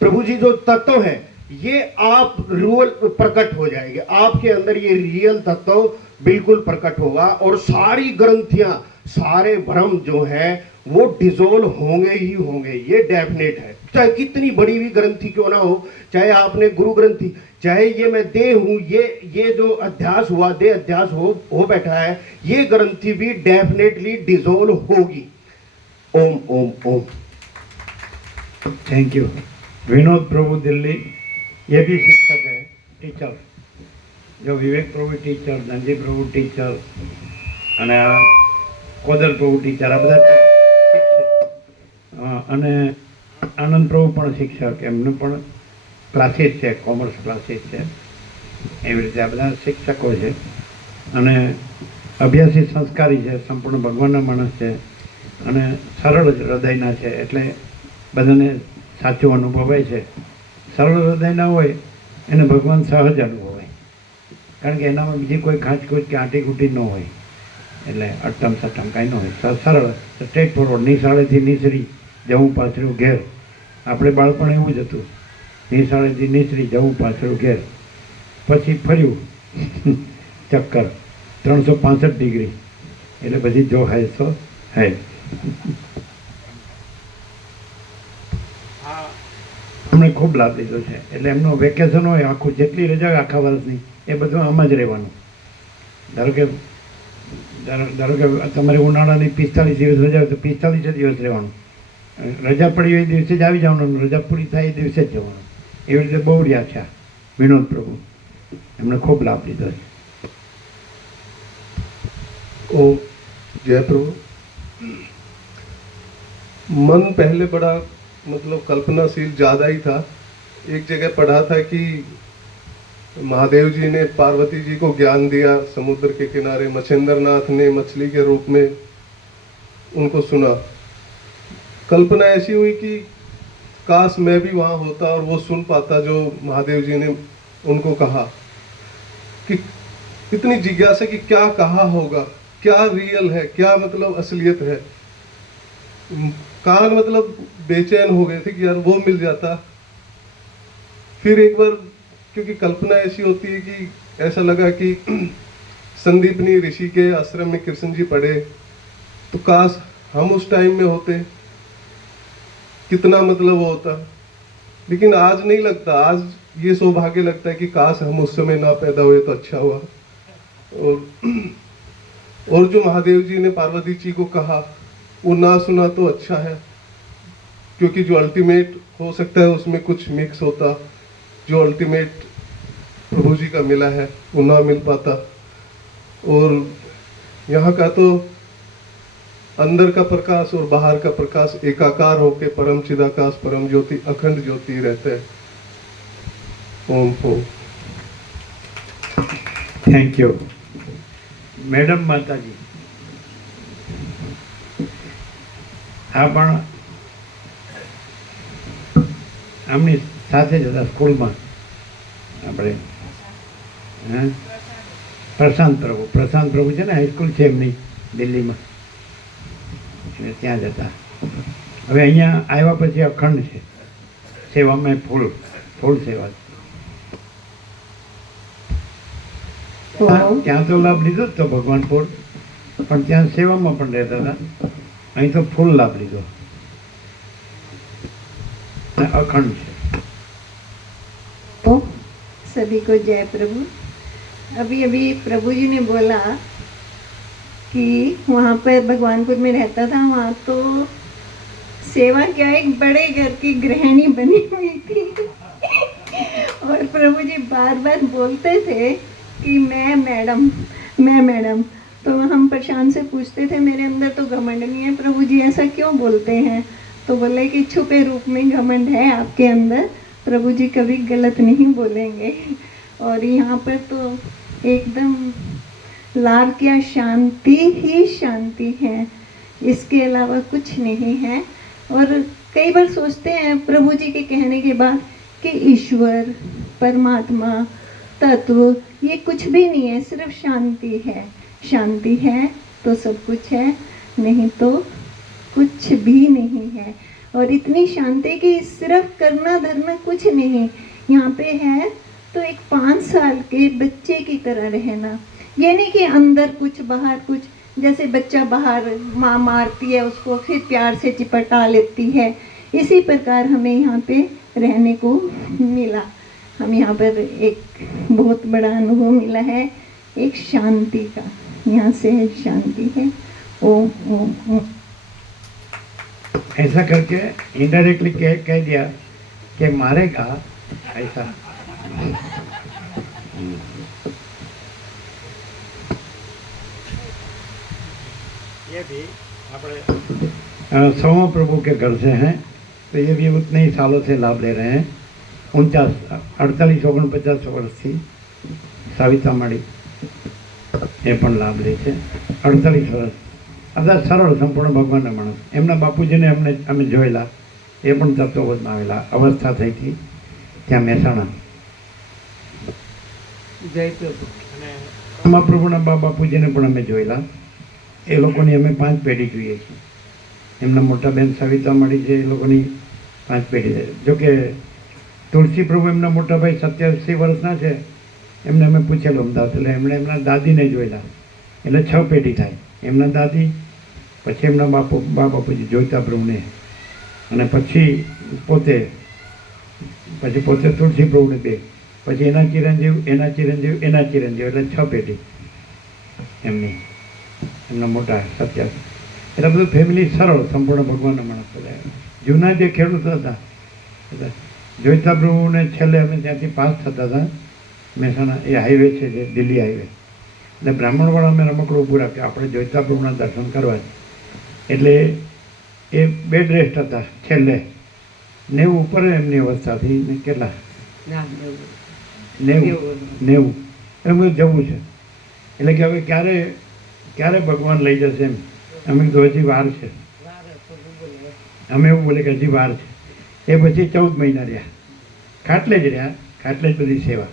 प्रभु जी जो तत्व है, ये आप रियल प्रकट हो जाएंगे। आपके अंदर ये रियल तत्व बिल्कुल प्रकट होगा, और सारी ग्रंथियां, सारे भ्रम जो है वो डिसोल्व होंगे ही होंगे, ये डेफिनेट है। चाहे कितनी बड़ी भी ग्रंथि क्यों ना हो, चाहे आपने गुरु ग्रंथि, चाहे ये मैं देह हूँ, ये जो अध्यास हुआ, देह अध्यास हो बैठा है, ये ग्रंथि भी डेफिनेटली डिसोल्व होगी। ओम ओम ओम। Thank you. विनोद प्रभु दिल्ली, ये भी शिक्षक है, टीचर। जो विवेक प्रभु टीचर, धनजी प्रभु टीचर, અને આ કોદર પ્રભુ ટીચર, આ બધા અને આનંદ પ્રભુ પણ શિક્ષક, એમનું પણ ક્લાસીસ છે, કોમર્સ ક્લાસીસ છે, એવી રીતે આ બધા શિક્ષકો છે, અને અભ્યાસી સંસ્કારી છે, સંપૂર્ણ ભગવાનના માણસ છે, અને સરળ હૃદયના છે, એટલે બધાને સાચું અનુભવાય છે. સરળ હૃદયના હોય એને ભગવાન સહજ અનુભવાય, કારણ કે એનામાં બીજી કોઈ ખાંચખૂચ કે આંટીઘૂંટી ન હોય, એટલે અટમ સટમ કાંઈ ન હોય, સરળ સ્ટ્રેટ ફોરવર્ડ. નિશાળેથી નીસરી જવું પાછળું ઘેર. આપણે બાળપણ એવું જ હતું, નિશાળેથી નીસરી જવું પાછળું ઘેર, પછી ફર્યું ચક્કર 365 ડિગ્રી, એટલે બધી જો હૈ સો હૈ. અમને ખૂબ લાભ લીધો છે. એટલે એમનું વેકેશન હોય આખું, જેટલી રજા હોય આખા વર્ષની, એ બધું આમાં જ રહેવાનું. ધારો કે તમારે ઉનાળાની 45 દિવસ રજા હોય તો 45 દિવસ રહેવાનું. રજા પડી હોય એ દિવસે જ આવી જવાનું, રજા પૂરી થાય એ દિવસે જ જવાનું. એવી રીતે બહુ રહ્યા છે વિનોદ પ્રભુ, એમણે ખૂબ લાભ લીધો છે. ओ जय प्रभु। मन पहले बड़ा मतलब कल्पनाशील ज़्यादा ही था। एक जगह पढ़ा था कि महादेव जी ने पार्वती जी को ज्ञान दिया समुद्र के किनारे, मच्छिंद्रनाथ ने मछली के रूप में उनको सुना। कल्पना ऐसी हुई कि काश मैं भी वहाँ होता और वो सुन पाता जो महादेव जी ने उनको कहा। कि इतनी जिज्ञासा कि क्या कहा होगा, क्या रियल है, क्या मतलब असलियत है। कान मतलब बेचैन हो गए थे कि यार वो मिल जाता। फिर एक बार क्योंकि कल्पना ऐसी होती है कि ऐसा लगा कि संदीपनी ऋषि के आश्रम में कृष्ण जी पढ़े तो काश हम उस टाइम में होते, कितना मतलब वो होता। लेकिन आज नहीं लगता, आज ये सौभाग्य लगता है कि काश हम उस समय ना पैदा हुए तो अच्छा हुआ। और जो महादेव जी ने पार्वती जी को कहा वो ना सुना तो अच्छा है, क्योंकि जो अल्टीमेट हो सकता है उसमें कुछ मिक्स होता, जो अल्टीमेट प्रभु जी का मिला है वो ना मिल पाता। और यहाँ का तो अंदर का प्रकाश और बाहर का प्रकाश एकाकार होके परम चिदाकाश परम ज्योति अखंड ज्योति रहते हैं। Om Om. Thank you madam માતાજી. આ પણ આમની સાથે જ હતા સ્કૂલમાં આપણે. હા, પ્રશાંત પ્રભુ છે ને, હાઈસ્કૂલ છે એમની દિલ્હીમાં, અને ત્યાં જ હતા. હવે અહીંયા આવ્યા પછી અખંડ છે સેવામાં, ફૂલ સેવા. ત્યાં તો લાભ લીધો જ તો ભગવાનપુર, પણ ત્યાં સેવામાં પણ રહેતા હતા. અહીં તો ફૂલ લાભ લીધો, અખંડ છે. सभी को जय प्रभु। अभी अभी प्रभु जी ने बोला कि वहाँ पर भगवानपुर में रहता था, वहाँ तो सेवा क्या एक बड़े घर की गृहिणी बनी हुई थी और प्रभु जी बार बार बोलते थे कि मैं मैडम। तो हम प्रशांत से पूछते थे, मेरे अंदर तो घमंड नहीं है, प्रभु जी ऐसा क्यों बोलते हैं? तो बोले कि छुपे रूप में घमंड है आपके अंदर, प्रभु जी कभी गलत नहीं बोलेंगे। और यहाँ पर तो एकदम लाभ क्या, शांति ही शांति है, इसके अलावा कुछ नहीं है। और कई बार सोचते हैं प्रभु जी के कहने के बाद कि ईश्वर, परमात्मा, तत्व ये कुछ भी नहीं है, सिर्फ शांति है। शांति है तो सब कुछ है, नहीं तो कुछ भी नहीं है। और इतनी शांति कि सिर्फ करना धरना कुछ नहीं यहाँ पे है, तो एक 5 साल के बच्चे की तरह रहना। ये नहीं कि अंदर कुछ बाहर कुछ, जैसे बच्चा बाहर माँ मारती है उसको फिर प्यार से चिपटा लेती है, इसी प्रकार हमें यहाँ पे रहने को मिला। हम यहाँ पर एक बहुत बड़ा अनुभव मिला है एक शांति का, यहाँ से शांति है। ओम ओम ओम। ऐसा करके इनडायरेक्टली कह दिया कि मारेगा ऐसा. ये भी આપણે सोमा प्रभु के घर से हैं, तो ये भी उतने ही सालों से लाभ ले रहे हैं. 48-49 વર્ષથી સાવિતા માળી એ પણ લાભ લે છે. 48 વર્ષ આ બધા સરળ સંપૂર્ણ ભગવાનના માણસ. એમના બાપુજીને અમે જોયેલા, એ પણ તત્વબોધમાં આવેલા, અવસ્થા થઈ હતી ત્યાં મહેસાણા. મહાપ્રભુના બાપુજીને પણ અમે જોયેલા. એ લોકોની અમે 5 પેઢી જોઈએ છીએ. એમના મોટા બેન સવિતા મળી છે, એ લોકોની 5 પેઢી છે. જોકે તુલસી પ્રભુ એમના મોટા ભાઈ 87 વર્ષના છે, એમને અમે પૂછેલું અમદાવાદ, એટલે એમણે એમના દાદીને જોયેલા, એટલે 6 પેઢી થાય. એમના દાદી, પછી એમના બાપુજી જોઈતા પ્રભુને, અને પછી પોતે તુલસી પ્રભુને 2, પછી એના ચિરંજીવ, એટલે 6 પેઢી એમની, એમના મોટા 87. એટલે બધું ફેમિલી સરળ સંપૂર્ણ ભગવાનના માણસ બધા. જૂના જે ખેડૂત હતા, જોઈતા પ્રભુને છેલ્લે અમે ત્યાંથી પાસ થતા હતા મહેસાણા, એ હાઈવે છે જે દિલ્હી હાઈવે, એટલે બ્રાહ્મણવાળા અમે રમકડું ઊભું રાખ્યું આપણે જોઈતા પ્રભુના દર્શન કરવા. એટલે એ બેડ રેસ્ટ હતા છેલ્લે, 90 ઉપર એમની અવસ્થાથી, ને કેટલા 90 એમ જવું છે. એટલે કે હવે ક્યારે ભગવાન લઈ જશે એમ. અમે તો હજી વાર છે, અમે એવું બોલે કે હજી વાર છે. એ પછી 14 મહિના રહ્યા, ખાટલે જ રહ્યા, ખાટલે જ બધી સેવા.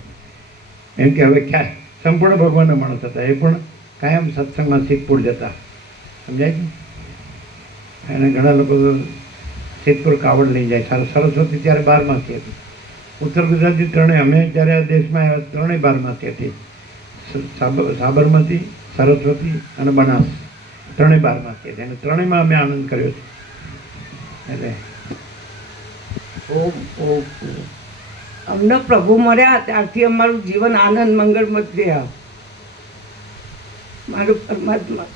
એમ કે હવે ક્યાં સંપૂર્ણ ભગવાનના માણસ હતા. એ પણ કાયમ સત્સંગમાં સિદ્ધપુર જતા, સમજાય કે. અને ઘણા લોકો તો સિદ્ધપુર કાવડ લઈ જાય. સરસ્વતી ત્યારે 12માસી હતી. ઉત્તર ગુજરાતથી ત્રણેય, અમે જ્યારે આ દેશમાં આવ્યા ત્રણેય 12માસી હતી. સાબરમતી, સરસ્વતી અને બનાસ, ત્રણેય 12 છે અને ત્રણેયમાં અમે આનંદ કર્યો છે. એટલે ઓમ ઓમ ઓમ. અમને પ્રભુ મળ્યા ત્યારથી અમારું જીવન આનંદ મંગળમય થયા. મારું પરમાત્મા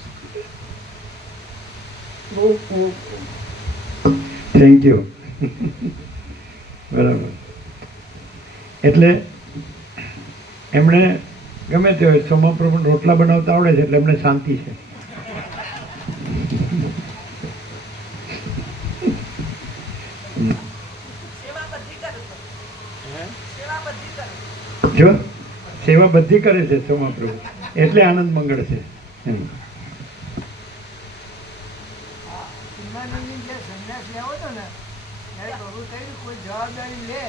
ઓમ ઓમ ઓમ. Thank you. બરાબર. એટલે એમણે ગમે તે હોય સોમાપ્રભુ રોટલા બનાવતા આવડે છે એટલે એમને શાંતિ છે. જો સેવા બધી કરે છે સોમાપ્રભુ એટલે આનંદ મંગળ છે. હિમાનંદની જે સંન્યાસ લેવો હતો ને ત્યારે પ્રભુ કહ્યું કોઈ જવાબદારી લે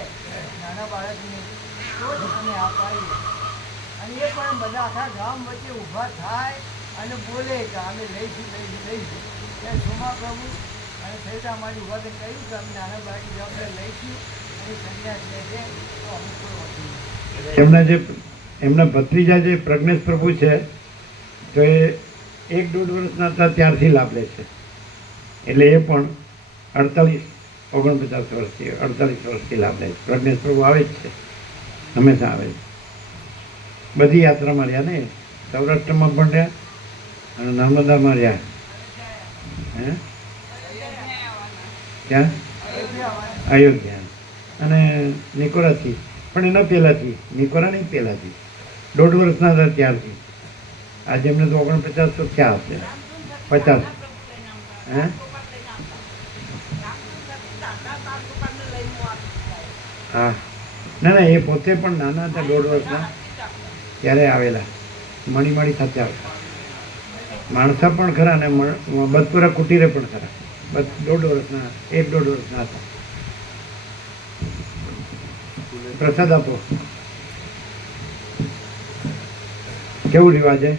નાના બાળકની તો જ અમે આ પાડીએ. અને એ પણ બધા આખા ગામ વચ્ચે ઊભા થાય અને બોલે કે અમે લઈશું ત્યારે સોમા પ્રભુ અને સહિત અમારી ઊભા થઈને કહ્યું કે અમે નાના બાળકની જવાબદારી લઈશું અને સંન્યાસ લેશે તો અમે કોઈ વધુ એમના ભત્રીજા જે પ્રજ્ઞેશ પ્રભુ છે તો એ 1-1.5 વર્ષના હતા ત્યારથી લાભ લે છે. એટલે એ પણ 48-49 વર્ષથી 48 વર્ષથી લાભ લે છે. પ્રજ્ઞેશ પ્રભુ આવે જ છે, હંમેશા આવે છે. બધી યાત્રામાં રહ્યા ને, સૌરાષ્ટ્રમાં પણ રહ્યા અને નર્મદામાં રહ્યા. હે ક્યાં? અયોધ્યા અને નિકોરાથી પણ એના પહેલાંથી, નિકોરા નહીં પહેલાંથી 1.5 વર્ષના હતા ત્યારથી. આજે એમને તો 49 તો થયા હશે, 50. હે હા ના એ પોતે પણ નાના હતા 1.5 વર્ષના ત્યારે આવેલા. મણીમાળી સાથે આવતા માણસા પણ ખરા ને બદપુરા કુટીરે પણ ખરા. 1.5 વર્ષના 1-1.5 વર્ષના હતા. પ્રસાદ આપો. કેવું રિવાજ હે?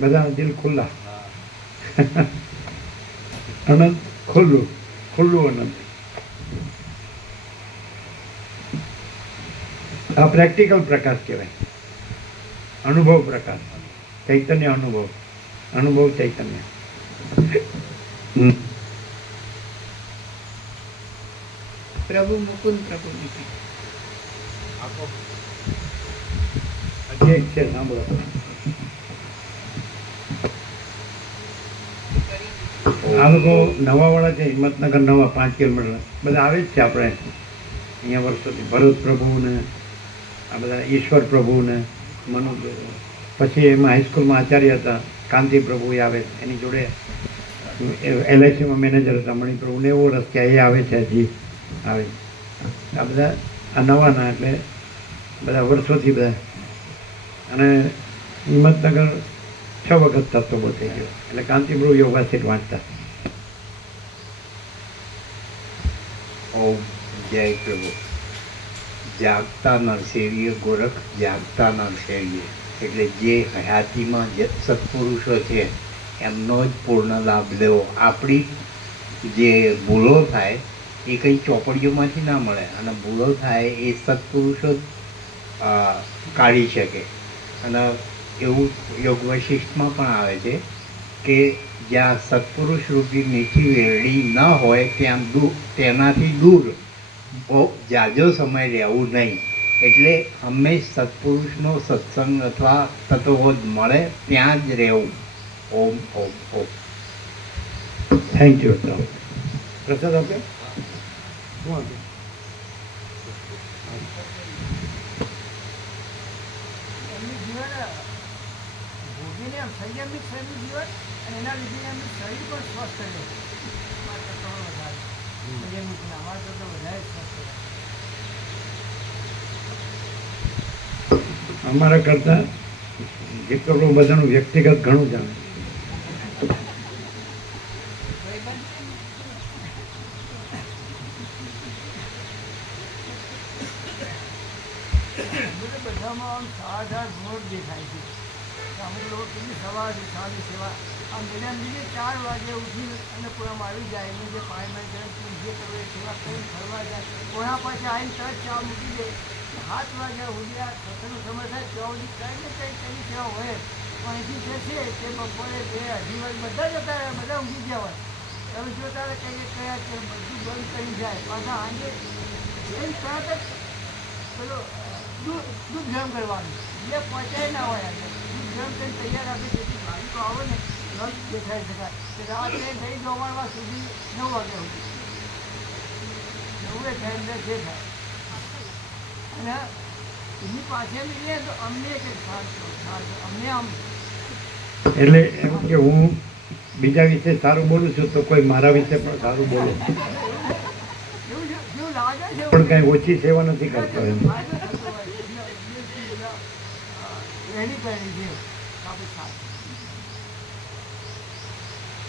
બધાના દિલ ખુલ્લા. અનંત ખુલ્લું અનંત. આ પ્રેક્ટિકલ પ્રકાશ કહેવાય. અનુભવ પ્રકાશ, ચૈતન્ય અનુભવ ચૈતન્ય. પ્રભુ મુકુંદ પ્રભુ હજી એક છે, સાંભળો. આ લોકો નવાવાળા છે, હિંમતનગર નવા 5 કિલોમીટર બધા આવે જ છે આપણે અહીંયા વર્ષોથી. ભરત પ્રભુ ને આ બધા ઈશ્વર પ્રભુ ને મનુ. પછી એમાં હાઈસ્કૂલમાં આચાર્ય હતા કાંતિ પ્રભુ એ આવે, એની જોડે LICમાં મેનેજર હતા મણિપ્રભુ ને. એવો રસ ત્યાં એ આવે છે, હજી આવે. આ બધા આ નવાના એટલે બધા વર્ષોથી બધા. અને હિંમતનગર 6 વખત તત્વો થઈ ગયો એટલે કાંતિપ્રભુ યોગાસીટ વાંચતા. ઓમ જય પ્રભુ. જાગતા નરસેવીએ ગોરખ જાગતા નરસેવીએ એટલે જે હયાતીમાં જે સત્પુરુષો છે એમનો જ પૂર્ણ લાભ લેવો. આપણી જે ભૂલો થાય એ કંઈ ચોપડીઓમાંથી ના મળે, અને ભૂલો થાય એ સત્પુરુષો જ કાઢી શકે. અને એવું યોગ વશિષ્ઠમાં પણ આવે છે કે જ્યાં સત્પુરુષ રૂપી મીઠી વેરડી ન હોય ત્યાં તેનાથી દૂર બહુ જાજો સમય રહેવું નહીં. એટલે હંમેશ સત્પુરુષનો સત્સંગ અથવા તત્વબોધ મળે ત્યાં જ રહેવું. ઓમ ઓમ ઓમ. Thank you. પ્રસાદ આપ્યો? શું આપ્યું? એમનું જીવન ભોગીને સંયમિત થયેલું જીવન અને એના લીધે એમનું શરીર પણ સ્વસ્થ રહે. અમારા કરતાં વધારે સંયમિત ના, અમારા કરતાં વધારે સ્વસ્થ રહે. અમારા કરતાં જેટલું બધાનું વ્યક્તિગત ઘણું જાણે. બધામાં આમ સાદા ગુણ દેખાય છે. અમુક લોકો કેટલી સવારથી સાંજની સેવા આમ મેડમ બીજે 4 વાગે ઉઠી અને પૂરામાં આવી જાય. એમને જે પાણીમાં ગરમ જે કરવું એ સેવા કરીને ફરવા જાય. કોણા પાસે આવીને તરત ચા મૂકી દે. 7 વાગ્યા સુધી આ સત્સંગનો સમય થાય ત્યાં સુધી કંઈ ને કંઈ તેની સેવા હોય. અહીંથી જે છે તે બપોરે 2-2:30 વાગે બધા જતા રહ્યા, બધા ઊંઘી ગયા હોય. તમે જોતા રહે કઈ કયા કે બધું બંધ કરી જાય. પાછા આજે એમ તરત જ પેલો દૂધ ગરમ કરવાનું, જે પહોંચાય ના હોય આજે દૂધ ગરમ કરીને તૈયાર રાખે, જેથી ભાઈ તો આવે ને રસ દેખાઈ શકાય. કે રાત્રે દહીં જમણવા સુધી 9 વાગ્યા સુધી 9 થાય અંદર જે થાય. અને એની પાસે લઈએ તો અમને કંઈક અમને આમ એટલે એમ કે હું બીજા વિશે સારું બોલું છું તો કોઈ મારા વિશે પણ સારું બોલે, જેવું લાગે છે પણ કાંઈ ઓછી સેવા નથી કરતો એમ. રહેણી કરેલી છે.